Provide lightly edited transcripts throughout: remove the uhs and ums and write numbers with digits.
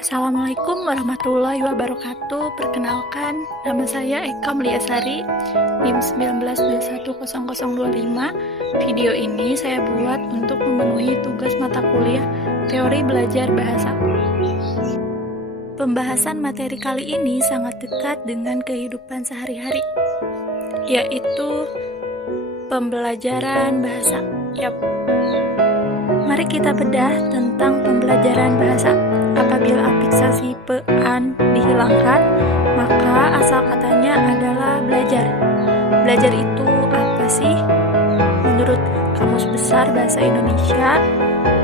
Assalamualaikum warahmatullahi wabarakatuh. Perkenalkan, nama saya Eka Mulyasari, NIM 19210025. Video ini saya buat untuk memenuhi tugas mata kuliah Teori Belajar Bahasa. Pembahasan materi kali ini sangat dekat dengan kehidupan sehari-hari, yaitu pembelajaran bahasa. Mari kita bedah tentang pembelajaran bahasa. Apabila afiksasi pe-an dihilangkan, maka asal katanya adalah belajar. Belajar itu apa sih? Menurut Kamus Besar Bahasa Indonesia,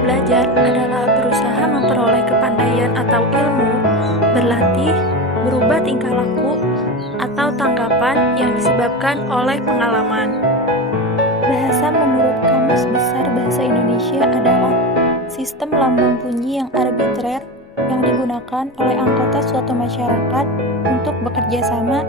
belajar adalah berusaha memperoleh kepandaian atau ilmu, berlatih, berubah tingkah laku, atau tanggapan yang disebabkan oleh pengalaman. Bahasa menurut Kamus Besar Bahasa Indonesia adalah sistem lambang bunyi yang arbitrer yang digunakan oleh anggota suatu masyarakat untuk bekerja sama,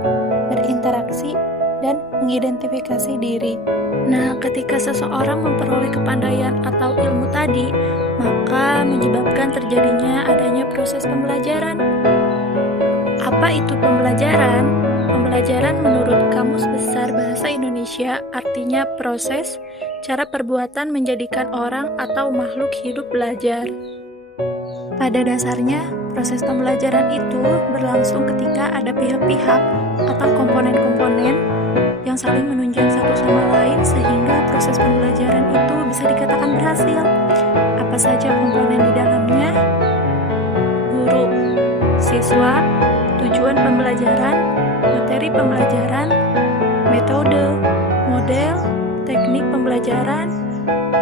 berinteraksi, dan mengidentifikasi diri. Nah, ketika seseorang memperoleh kepandaian atau ilmu tadi, maka menyebabkan terjadinya adanya proses pembelajaran. Apa itu pembelajaran? Pembelajaran menurut Kamus Besar Bahasa Indonesia artinya proses, cara perbuatan menjadikan orang atau makhluk hidup belajar. Pada dasarnya, proses pembelajaran itu berlangsung ketika ada pihak-pihak atau komponen-komponen yang saling menunjang satu sama lain sehingga proses pembelajaran itu bisa dikatakan berhasil. Apa saja komponen di dalamnya? Guru, siswa, tujuan pembelajaran, materi pembelajaran, metode, model, teknik pembelajaran,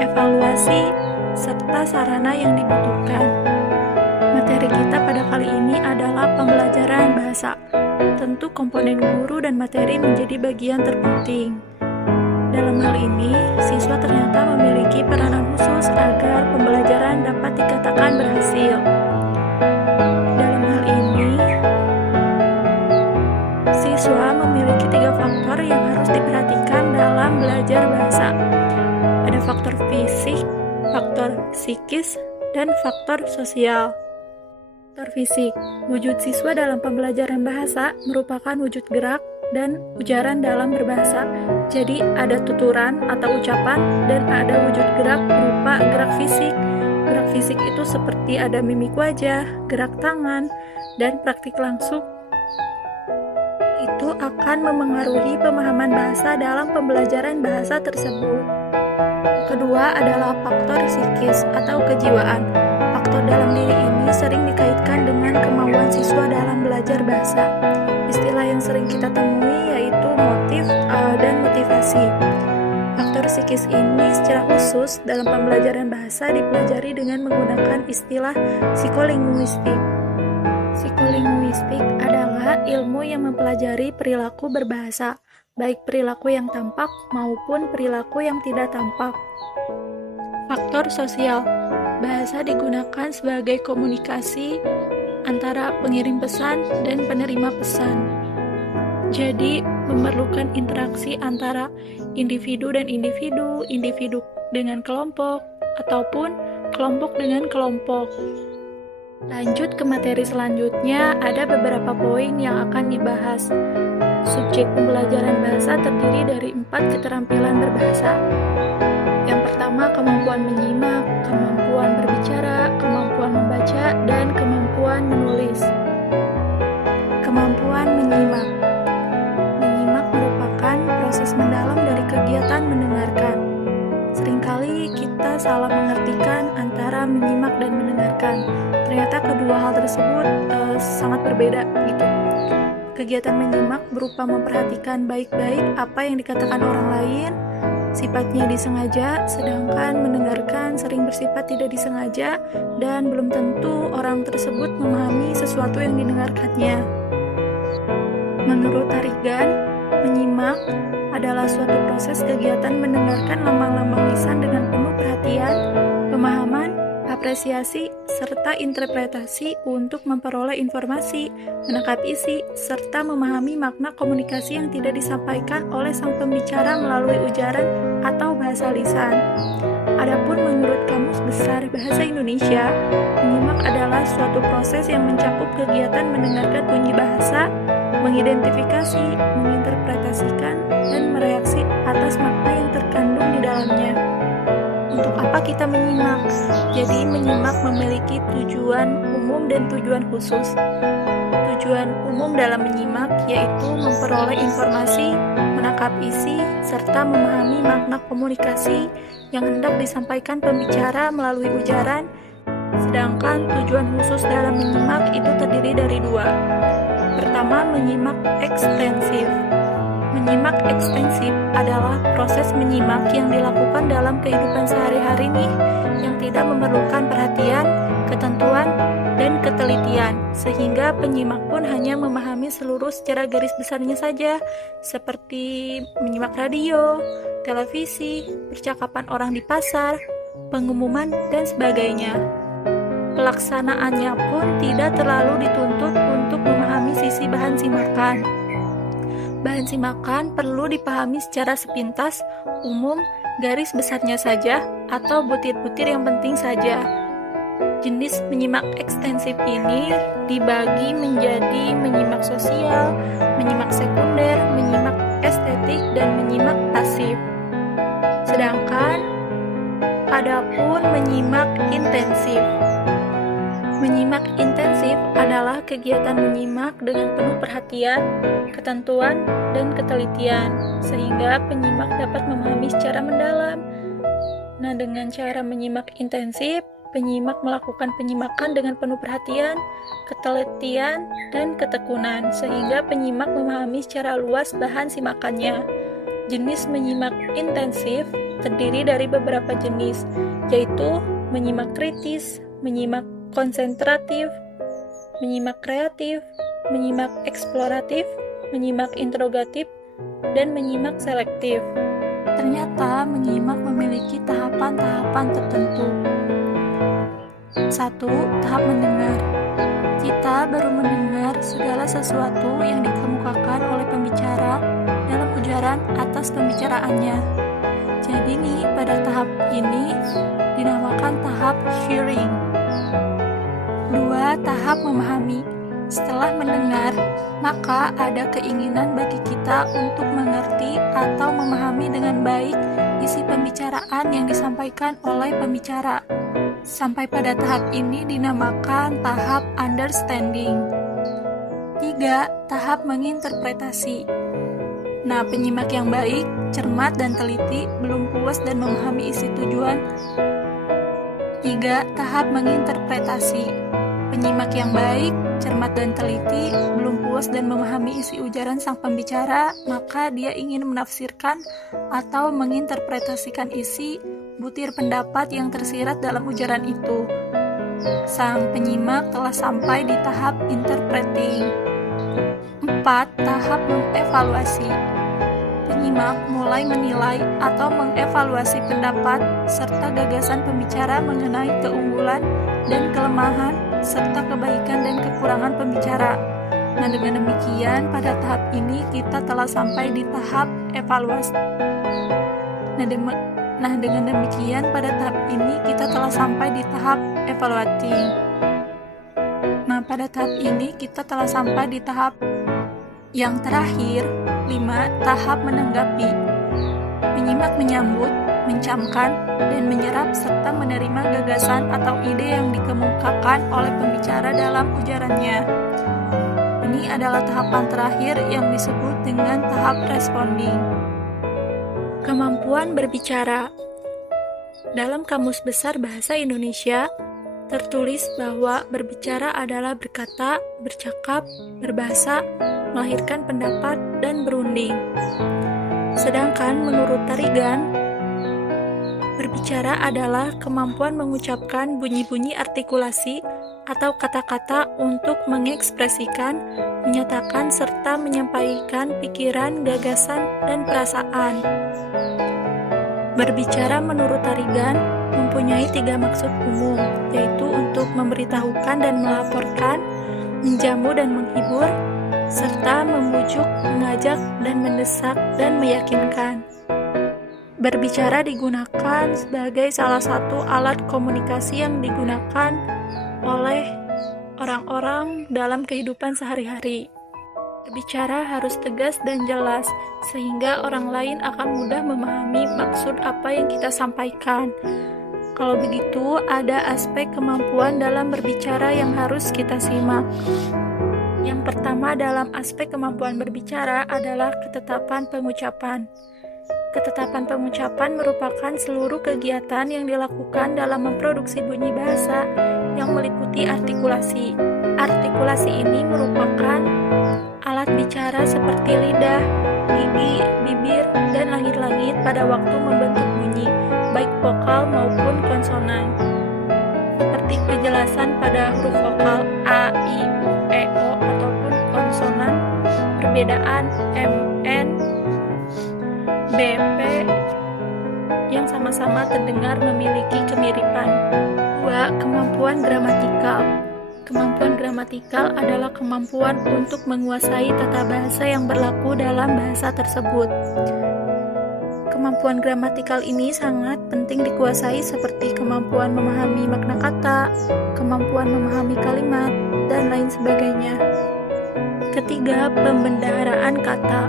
evaluasi, serta sarana yang dibutuhkan. Materi kita pada kali ini adalah pembelajaran bahasa. Tentu komponen guru dan materi menjadi bagian terpenting. Dalam hal ini, siswa ternyata memiliki peranan khusus agar pembelajaran dapat dikatakan berhasil. Dalam hal ini, siswa memiliki 3 faktor yang harus diperhatikan dalam belajar bahasa. Ada faktor fisik, faktor psikis, dan faktor sosial. Faktor fisik, wujud siswa dalam pembelajaran bahasa merupakan wujud gerak dan ujaran dalam berbahasa. Jadi ada tuturan atau ucapan dan ada wujud gerak berupa gerak fisik. Gerak fisik itu seperti ada mimik wajah, gerak tangan, dan praktik langsung. Itu akan memengaruhi pemahaman bahasa dalam pembelajaran bahasa tersebut. Kedua adalah faktor psikis atau kejiwaan. Faktor dalam diri ini sering dikaitkan dengan kemauan siswa dalam belajar bahasa. Istilah yang sering kita temui yaitu motif dan motivasi. Faktor psikis ini secara khusus dalam pembelajaran bahasa dipelajari dengan menggunakan istilah psikolinguistik. Psikolinguistik adalah ilmu yang mempelajari perilaku berbahasa, baik perilaku yang tampak maupun perilaku yang tidak tampak. Faktor sosial. Bahasa digunakan sebagai komunikasi antara pengirim pesan dan penerima pesan. Jadi, memerlukan interaksi antara individu dan individu, individu dengan kelompok, ataupun kelompok dengan kelompok. Lanjut ke materi selanjutnya, ada beberapa poin yang akan dibahas. Subjek pembelajaran bahasa terdiri dari 4 keterampilan berbahasa. Yang pertama, kemampuan menyimak, kemampuan berbicara, kemampuan membaca, dan kemampuan menulis. Kemampuan menyimak. Menyimak merupakan proses mendalam dari kegiatan mendengarkan. Seringkali kita salah mengartikan antara menyimak dan mendengarkan. Ternyata kedua hal tersebut sangat berbeda gitu. Kegiatan menyimak berupa memperhatikan baik-baik apa yang dikatakan orang lain, sifatnya disengaja, sedangkan mendengarkan sering bersifat tidak disengaja dan belum tentu orang tersebut memahami sesuatu yang didengarkannya. Menurut Tarigan, menyimak adalah suatu proses kegiatan mendengarkan lambang-lambang lisan dengan penuh perhatian, pemahaman, apresiasi, serta interpretasi untuk memperoleh informasi, menangkap isi, serta memahami makna komunikasi yang tidak disampaikan oleh sang pembicara melalui ujaran atau bahasa lisan. Adapun menurut Kamus Besar Bahasa Indonesia, menyimak adalah suatu proses yang mencakup kegiatan mendengarkan bunyi bahasa, mengidentifikasi, menginterpretasikan, dan mereaksi atas makna yang terkandung di dalamnya. Untuk apa kita menyimak? Jadi menyimak memiliki tujuan umum dan tujuan khusus. Tujuan umum dalam menyimak yaitu memperoleh informasi, menangkap isi, serta memahami makna komunikasi yang hendak disampaikan pembicara melalui ujaran. Sedangkan tujuan khusus dalam menyimak itu terdiri dari dua. Pertama, menyimak ekstensif. Menyimak ekstensif adalah proses menyimak yang dilakukan dalam kehidupan sehari-hari nih, yang tidak memerlukan perhatian, ketentuan, dan ketelitian, sehingga penyimak pun hanya memahami seluruh secara garis besarnya saja, seperti menyimak radio, televisi, percakapan orang di pasar, pengumuman, dan sebagainya. Pelaksanaannya pun tidak terlalu dituntut untuk memahami sisi bahan simakan. Bahan simakan perlu dipahami secara sepintas, umum, garis besarnya saja, atau butir-butir yang penting saja. Jenis menyimak ekstensif ini dibagi menjadi menyimak sosial, menyimak sekunder, menyimak estetik, dan menyimak pasif. Sedangkan adapun menyimak intensif. Menyimak intensif adalah kegiatan menyimak dengan penuh perhatian, ketentuan, dan ketelitian, sehingga penyimak dapat memahami secara mendalam. Nah, dengan cara menyimak intensif, penyimak melakukan penyimakan dengan penuh perhatian, ketelitian, dan ketekunan, sehingga penyimak memahami secara luas bahan simakannya. Jenis menyimak intensif terdiri dari beberapa jenis, yaitu menyimak kritis, menyimak konsentratif, menyimak kreatif, menyimak eksploratif, menyimak interrogatif, dan menyimak selektif. Ternyata menyimak memiliki tahapan-tahapan tertentu. 1. Tahap mendengar. Kita baru mendengar segala sesuatu yang dikemukakan oleh pembicara dalam ujaran atas pembicaraannya. Jadi nih, pada tahap ini dinamakan tahap hearing. 2. Tahap memahami. Setelah mendengar, maka ada keinginan bagi kita untuk mengerti atau memahami dengan baik isi pembicaraan yang disampaikan oleh pembicara. Sampai pada tahap ini dinamakan tahap understanding. 3. Tahap menginterpretasi. Nah, penyimak yang baik, cermat, dan teliti belum puas dan memahami isi tujuan. 3. Tahap menginterpretasi. Penyimak yang baik, cermat, dan teliti belum puas dan memahami isi ujaran sang pembicara, maka dia ingin menafsirkan atau menginterpretasikan isi butir pendapat yang tersirat dalam ujaran itu. Sang penyimak telah sampai di tahap interpreting. 4. Tahap mengevaluasi. Penyimak mulai menilai atau mengevaluasi pendapat serta gagasan pembicara mengenai keunggulan dan kelemahan serta kebaikan dan kekurangan pembicara. Nah, dengan demikian pada tahap ini kita telah sampai di tahap evaluasi. Nah, dengan demikian pada tahap ini kita telah sampai di tahap evaluating. Nah, pada tahap ini kita telah sampai di tahap yang terakhir, 5. Tahap menanggapi. Penyimak menyambut, mencamkan, dan menyerap serta menerima gagasan atau ide yang dikemukakan oleh pembicara dalam ujarannya. Ini adalah tahapan terakhir yang disebut dengan tahap responding. Kemampuan berbicara. Dalam Kamus Besar Bahasa Indonesia, tertulis bahwa berbicara adalah berkata, bercakap, berbahasa, melahirkan pendapat, dan berunding. Sedangkan menurut Tarigan, berbicara adalah kemampuan mengucapkan bunyi-bunyi artikulasi atau kata-kata untuk mengekspresikan, menyatakan, serta menyampaikan pikiran, gagasan, dan perasaan. Berbicara menurut Tarigan mempunyai 3 maksud umum, yaitu untuk memberitahukan dan melaporkan, menjamu dan menghibur, serta membujuk, mengajak, dan mendesak, dan meyakinkan. Berbicara digunakan sebagai salah satu alat komunikasi yang digunakan oleh orang-orang dalam kehidupan sehari-hari. Berbicara harus tegas dan jelas, sehingga orang lain akan mudah memahami maksud apa yang kita sampaikan. Kalau begitu, ada aspek kemampuan dalam berbicara yang harus kita simak. Yang pertama dalam aspek kemampuan berbicara adalah ketetapan pengucapan. Ketetapan pengucapan merupakan seluruh kegiatan yang dilakukan dalam memproduksi bunyi bahasa yang meliputi artikulasi. Artikulasi ini merupakan alat bicara seperti lidah, gigi, bibir, dan langit-langit pada waktu membentuk bunyi, baik vokal maupun konsonan. Seperti kejelasan pada huruf vokal A, I, U, E, O, ataupun konsonan, perbedaan M, N, B, P yang sama-sama terdengar memiliki kemiripan. 2. Kemampuan gramatikal. Kemampuan gramatikal adalah kemampuan untuk menguasai tata bahasa yang berlaku dalam bahasa tersebut. Kemampuan gramatikal ini sangat penting dikuasai seperti kemampuan memahami makna kata, kemampuan memahami kalimat, dan lain sebagainya. Ketiga, pembendaharaan kata.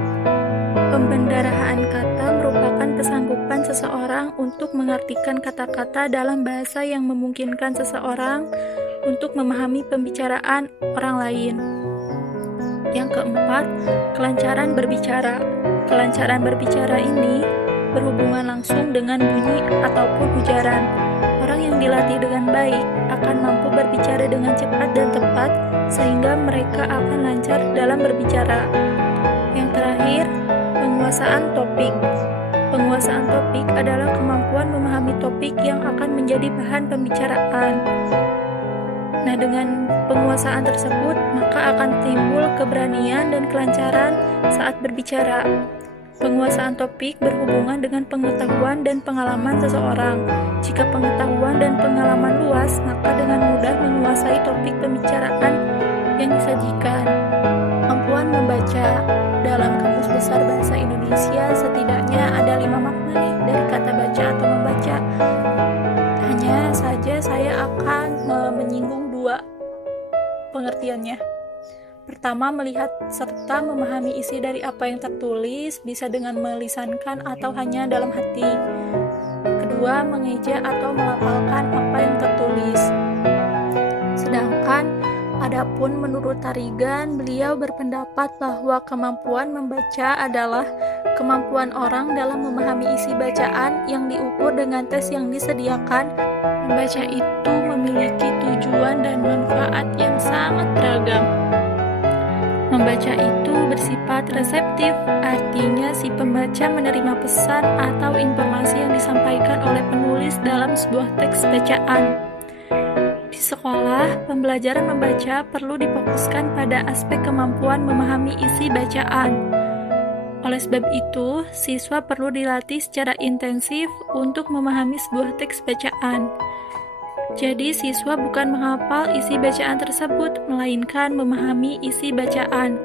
Pembendaharaan kata merupakan kesanggupan seseorang untuk mengartikan kata-kata dalam bahasa yang memungkinkan seseorang untuk memahami pembicaraan orang lain. Yang keempat, kelancaran berbicara. Kelancaran berbicara ini berhubungan langsung dengan bunyi ataupun ujaran. Orang yang dilatih dengan baik akan mampu berbicara dengan cepat dan tepat sehingga mereka akan lancar dalam berbicara. Yang terakhir, penguasaan topik. Penguasaan topik adalah kemampuan memahami topik yang akan menjadi bahan pembicaraan. Nah, dengan penguasaan tersebut, maka akan timbul keberanian dan kelancaran saat berbicara. Penguasaan topik berhubungan dengan pengetahuan dan pengalaman seseorang. Jika pengetahuan dan pengalaman luas, maka dengan mudah menguasai topik pembicaraan yang disajikan. Kemampuan membaca. Dalam Kamus Besar Bahasa Indonesia setidaknya ada 5 makna nih dari kata baca atau membaca. Hanya saja saya akan menyinggung 2 pengertiannya. Pertama, melihat serta memahami isi dari apa yang tertulis, bisa dengan melisankan atau hanya dalam hati. Kedua, mengeja atau melafalkan apa yang tertulis. Sedangkan adapun menurut Tarigan, beliau berpendapat bahwa kemampuan membaca adalah kemampuan orang dalam memahami isi bacaan yang diukur dengan tes yang disediakan. Membaca itu memiliki tujuan dan manfaat yang sangat beragam. Membaca itu bersifat reseptif, artinya si pembaca menerima pesan atau informasi yang disampaikan oleh penulis dalam sebuah teks bacaan. Di sekolah, pembelajaran membaca perlu difokuskan pada aspek kemampuan memahami isi bacaan. Oleh sebab itu, siswa perlu dilatih secara intensif untuk memahami sebuah teks bacaan. Jadi, siswa bukan menghafal isi bacaan tersebut, melainkan memahami isi bacaan.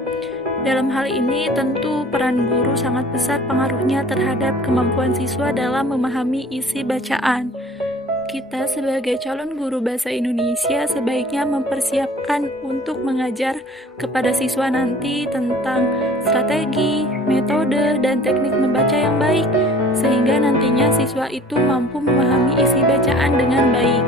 Dalam hal ini, tentu peran guru sangat besar pengaruhnya terhadap kemampuan siswa dalam memahami isi bacaan. Kita sebagai calon guru bahasa Indonesia sebaiknya mempersiapkan untuk mengajar kepada siswa nanti tentang strategi, metode, dan teknik membaca yang baik, sehingga nantinya siswa itu mampu memahami isi bacaan dengan baik.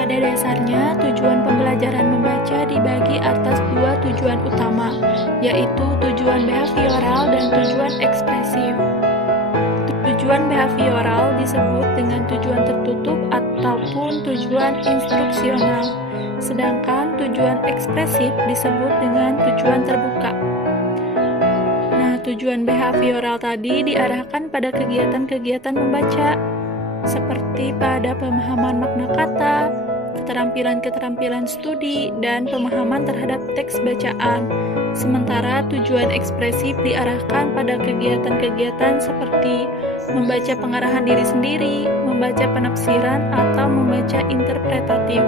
Pada dasarnya, tujuan pembelajaran membaca dibagi atas 2 tujuan utama, yaitu tujuan behavioral dan tujuan ekspresif. Tujuan behavioral disebut dengan tujuan tertutup ataupun tujuan instruksional, sedangkan tujuan ekspresif disebut dengan tujuan terbuka. Nah, tujuan behavioral tadi diarahkan pada kegiatan-kegiatan membaca, seperti pada pemahaman makna kata, keterampilan-keterampilan studi, dan pemahaman terhadap teks bacaan. Sementara tujuan ekspresif diarahkan pada kegiatan-kegiatan seperti membaca pengarahan diri sendiri, membaca penafsiran atau membaca interpretatif,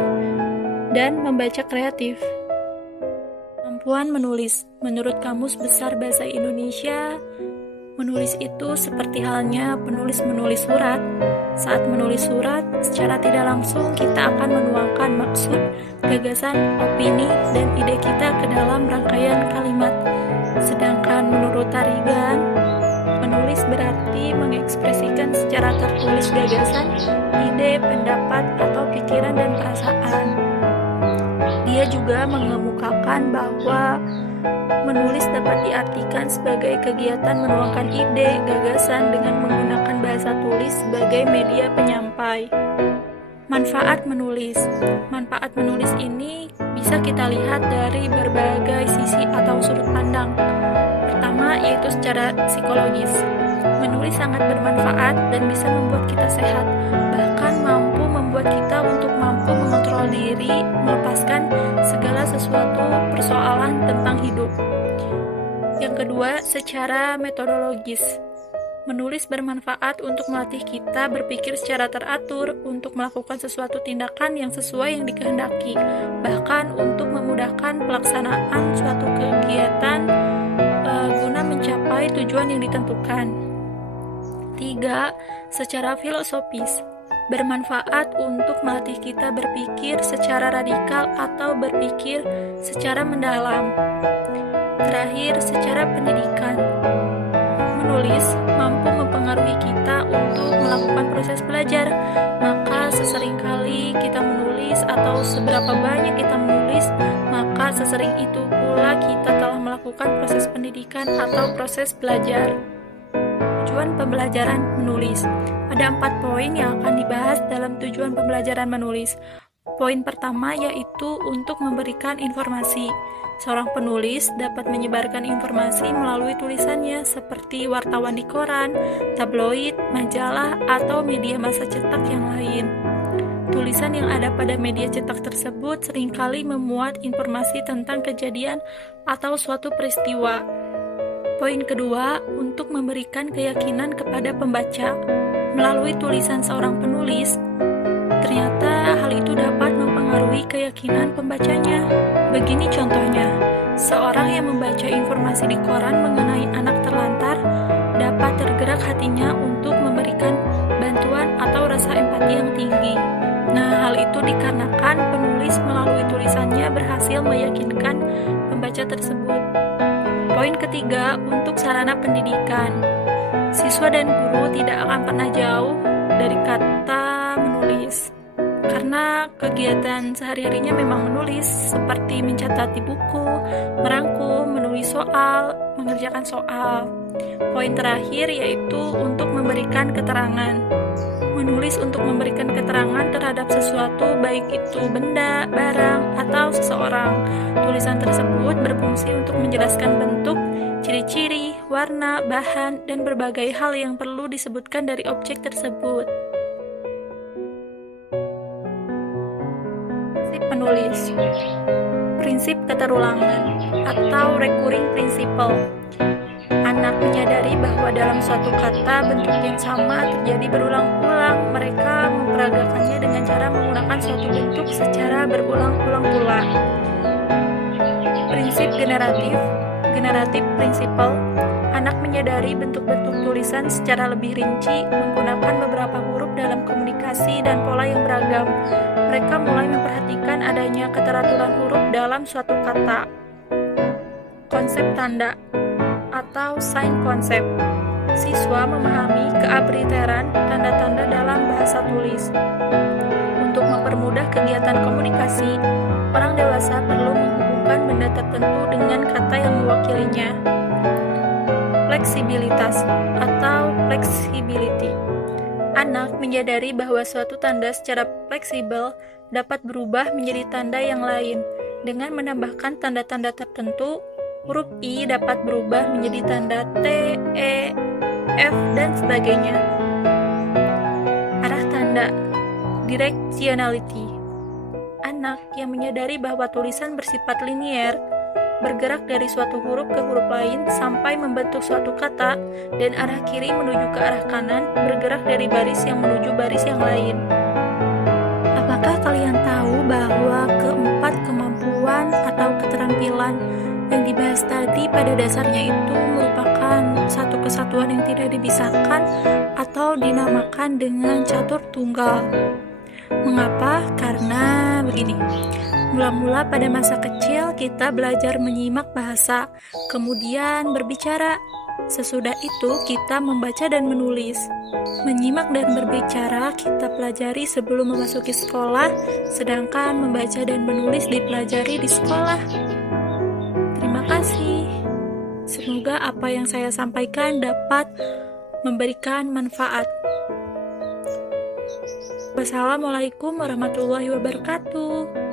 dan membaca kreatif. Kemampuan menulis. Menurut Kamus Besar Bahasa Indonesia, Menulis itu seperti halnya penulis menulis surat. Saat menulis surat, secara tidak langsung kita akan menuangkan maksud, gagasan, opini, dan ide kita ke dalam rangkaian kalimat. Sedangkan menurut Tarigan, menulis berarti mengekspresikan secara tertulis gagasan, ide, pendapat, atau pikiran dan perasaan. Dia juga mengemukakan bahwa menulis dapat diartikan sebagai kegiatan menuangkan ide, gagasan dengan menggunakan bahasa tulis sebagai media penyampai. Manfaat menulis. Manfaat menulis ini bisa kita lihat dari berbagai sisi atau sudut pandang. Pertama, yaitu secara psikologis. Menulis sangat bermanfaat dan bisa membuat kita sehat, bahkan mampu membuat kita untuk mampu mengontrol diri, melepaskan segala sesuatu persoalan tentang hidup. Yang kedua, secara metodologis. Menulis bermanfaat untuk melatih kita berpikir secara teratur, untuk melakukan sesuatu tindakan yang sesuai yang dikehendaki, bahkan untuk memudahkan pelaksanaan suatu kegiatan guna mencapai tujuan yang ditentukan. 3. Secara filosofis. Bermanfaat untuk melatih kita berpikir secara radikal atau berpikir secara mendalam. Terakhir, secara pendidikan. Menulis mampu mempengaruhi kita untuk melakukan proses belajar. Maka seseringkali kita menulis atau seberapa banyak kita menulis, maka sesering itu pula kita telah melakukan proses pendidikan atau proses belajar. Tujuan pembelajaran menulis. Ada 4 poin yang akan dibahas dalam tujuan pembelajaran menulis. Poin pertama yaitu untuk memberikan informasi. Seorang penulis dapat menyebarkan informasi melalui tulisannya seperti wartawan di koran, tabloid, majalah, atau media massa cetak yang lain. Tulisan yang ada pada media cetak tersebut seringkali memuat informasi tentang kejadian atau suatu peristiwa. Poin kedua, untuk memberikan keyakinan kepada pembaca. Melalui tulisan seorang penulis, ternyata hal itu dapat mempengaruhi keyakinan pembacanya. Begini contohnya, seorang yang membaca informasi di koran mengenai anak terlantar dapat tergerak hatinya untuk memberikan bantuan atau rasa empati yang tinggi. Nah, hal itu dikarenakan penulis melalui tulisannya berhasil meyakinkan pembaca tersebut. Poin ketiga, untuk sarana pendidikan. Siswa dan guru tidak akan pernah jauh dari kata menulis. Karena kegiatan sehari-harinya memang menulis, seperti mencatat di buku, merangkum, menulis soal, mengerjakan soal. Poin terakhir yaitu untuk memberikan keterangan. Menulis untuk memberikan keterangan terhadap sesuatu, baik itu benda, barang, atau seseorang. Tulisan tersebut berfungsi untuk menjelaskan bentuk, ciri-ciri, warna, bahan, dan berbagai hal yang perlu disebutkan dari objek tersebut. Penulis. Prinsip keterulangan atau recurring principle. Anak menyadari bahwa dalam suatu kata bentuk yang sama terjadi berulang-ulang. Mereka memperagakannya dengan cara menggunakan suatu bentuk secara berulang-ulang pula. Prinsip generatif principle. Anak menyadari bentuk-bentuk tulisan secara lebih rinci, menggunakan beberapa huruf dalam komunikasi dan pola yang beragam. Mereka mulai memperhatikan adanya keteraturan huruf dalam suatu kata. Konsep tanda atau sign concept. Siswa memahami kearbitraran tanda-tanda dalam bahasa tulis. Untuk mempermudah kegiatan komunikasi, orang dewasa perlu menghubungkan benda tertentu dengan kata yang mewakilinya. Fleksibilitas atau flexibility. Anak menyadari bahwa suatu tanda secara fleksibel dapat berubah menjadi tanda yang lain. Dengan menambahkan tanda-tanda tertentu, huruf I dapat berubah menjadi tanda T, E, F, dan sebagainya. Arah tanda, directionality. Anak yang menyadari bahwa tulisan bersifat linier, bergerak dari suatu huruf ke huruf lain sampai membentuk suatu kata, dan arah kiri menuju ke arah kanan, bergerak dari baris yang menuju baris yang lain. Apakah kalian tahu bahwa keempat kemampuan atau keterampilan yang dibahas tadi pada dasarnya itu merupakan satu kesatuan yang tidak dipisahkan atau dinamakan dengan catur tunggal. Mengapa? Karena begini. Mula-mula pada masa kecil kita belajar menyimak bahasa, kemudian berbicara. Sesudah itu kita membaca dan menulis. Menyimak dan berbicara kita pelajari sebelum memasuki sekolah, sedangkan membaca dan menulis dipelajari di sekolah. Terima kasih. Semoga apa yang saya sampaikan dapat memberikan manfaat. Wassalamualaikum warahmatullahi wabarakatuh.